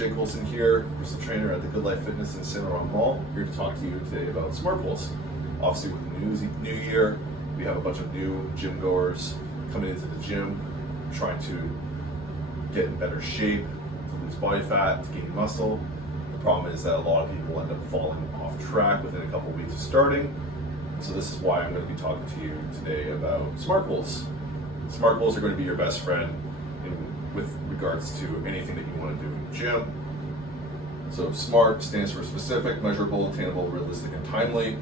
Jake Wilson here, personal trainer at the Good Life Fitness in Saint Laurent Mall, here to talk to you today about smart goals. Obviously with the new year, we have a bunch of new gym goers coming into the gym, trying to get in better shape, to lose body fat, to gain muscle. The problem is that a lot of people end up falling off track within a couple weeks of starting. So this is why I'm going to be talking to you today about SMART goals. SMART goals are going to be your best friend with regards to anything that you want to do in the gym. So SMART stands for specific, measurable, attainable, realistic, and timely.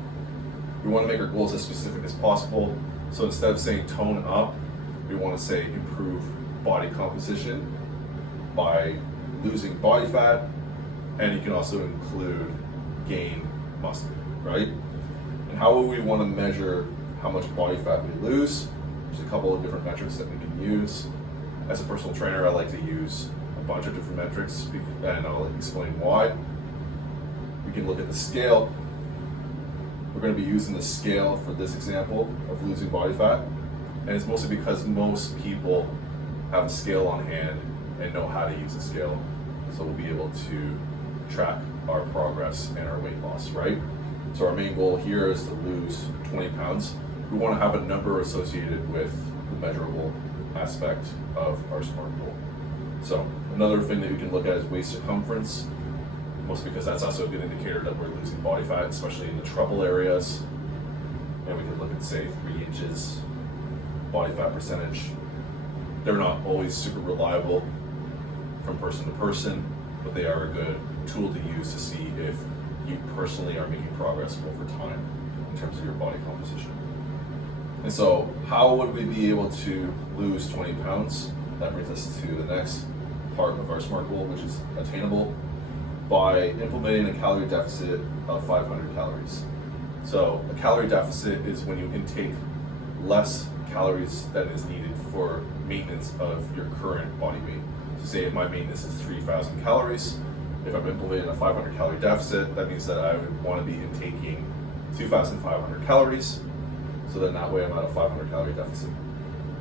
We want to make our goals as specific as possible. So instead of saying tone up, we want to say improve body composition by losing body fat, and you can also include gain muscle, right? And how would we want to measure how much body fat we lose? There's a couple of different metrics that we can use. As a personal trainer, I like to use a bunch of different metrics, and I'll explain why. We can look at the scale. We're going to be using the scale for this example of losing body fat, and it's mostly because most people have a scale on hand and know how to use a scale, so we'll be able to track our progress and our weight loss, right? So our main goal here is to lose 20 pounds. We want to have a number associated with the measurable aspect of our SMART goal. So another thing that we can look at is waist circumference, mostly because that's also a good indicator that we're losing body fat, especially in the trouble areas. And we can look at, say, 3 inches body fat percentage. They're not always super reliable from person to person, but they are a good tool to use to see if you personally are making progress over time in terms of your body composition. And so how would we be able to lose 20 pounds? That brings us to the next part of our SMART goal, which is attainable, by implementing a calorie deficit of 500 calories. So a calorie deficit is when you intake less calories than is needed for maintenance of your current body weight. So say if my maintenance is 3,000 calories, if I'm implementing a 500 calorie deficit, that means that I would want to be intaking 2,500 calories. So then that way I'm at a 500 calorie deficit.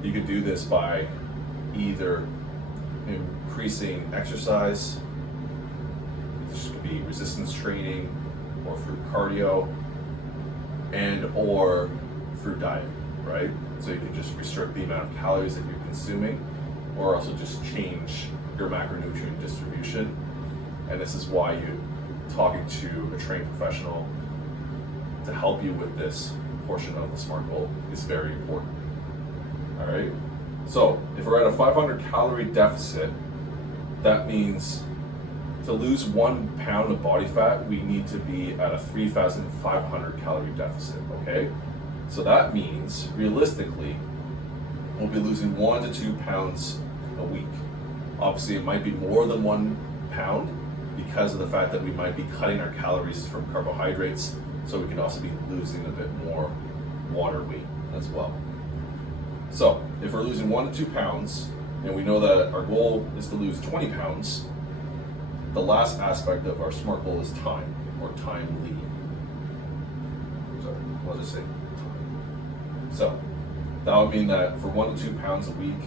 You could do this by either increasing exercise, this could be resistance training, or through cardio, and or through diet, right? So you can just restrict the amount of calories that you're consuming, or also just change your macronutrient distribution. And this is why you talking to a trained professional to help you with this portion of the SMART goal is very important. All right. So if we're at a 500 calorie deficit, that means to lose 1 pound of body fat, we need to be at a 3,500 calorie deficit. Okay. So that means realistically, we'll be losing 1 to 2 pounds a week. Obviously, it might be more than 1 pound because of the fact that we might be cutting our calories from carbohydrates, so we can also be losing a bit more water weight as well. So if we're losing 1 to 2 pounds, and we know that our goal is to lose 20 pounds, the last aspect of our SMART goal is time, or timely. Sorry, what did I say? So that would mean that for 1 to 2 pounds a week,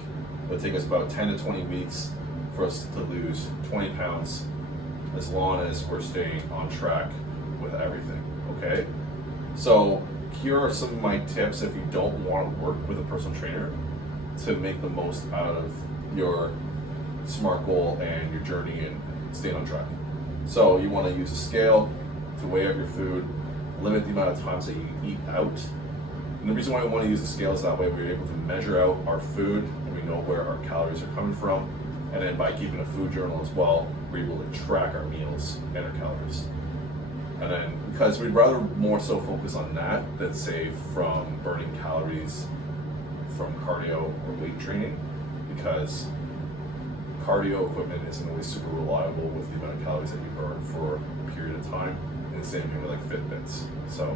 it would take us about 10 to 20 weeks for us to lose 20 pounds, as long as we're staying on track with everything, okay? So here are some of my tips if you don't want to work with a personal trainer to make the most out of your SMART goal and your journey and staying on track. So you want to use a scale to weigh out your food, limit the amount of times that you eat out. And the reason why we want to use a scale is that way we're able to measure out our food and we know where our calories are coming from. And then by keeping a food journal as well, we're able to track our meals and our calories. And then because we'd rather more so focus on that than say from burning calories from cardio or weight training, because cardio equipment isn't always super reliable with the amount of calories that you burn for a period of time. And the same thing with like Fitbits. So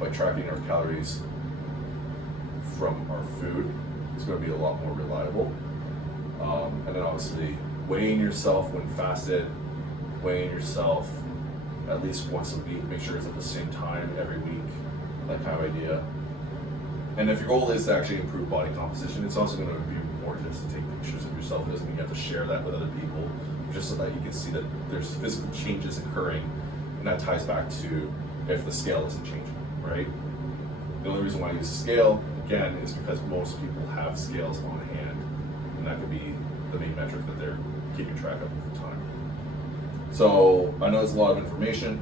by tracking our calories from our food, it's going to be a lot more reliable. And then obviously weighing yourself when fasted, weighing yourself at least once a week, make sure it's at the same time every week, that kind of idea. And if your goal is to actually improve body composition, it's also going to be important just to take pictures of yourself. It doesn't mean you have to share that with other people just so that you can see that there's physical changes occurring, and that ties back to if the scale isn't changing, right? The only reason why I use scale, again, is because most people have scales on hand, and that could be the main metric that they're keeping track of over time. So I know it's a lot of information.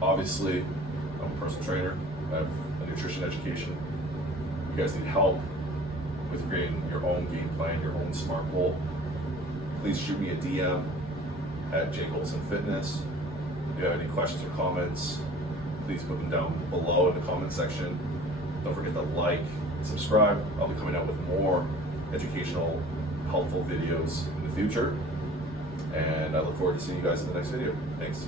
Obviously, I'm a personal trainer. I have a nutrition education. You guys need help with creating your own game plan, your own SMART goal. Please shoot me a DM at Jake Olson Fitness. If you have any questions or comments, please put them down below in the comment section. Don't forget to like, subscribe. I'll be coming out with more educational, helpful videos in the future. And I look forward to seeing you guys in the next video. Thanks.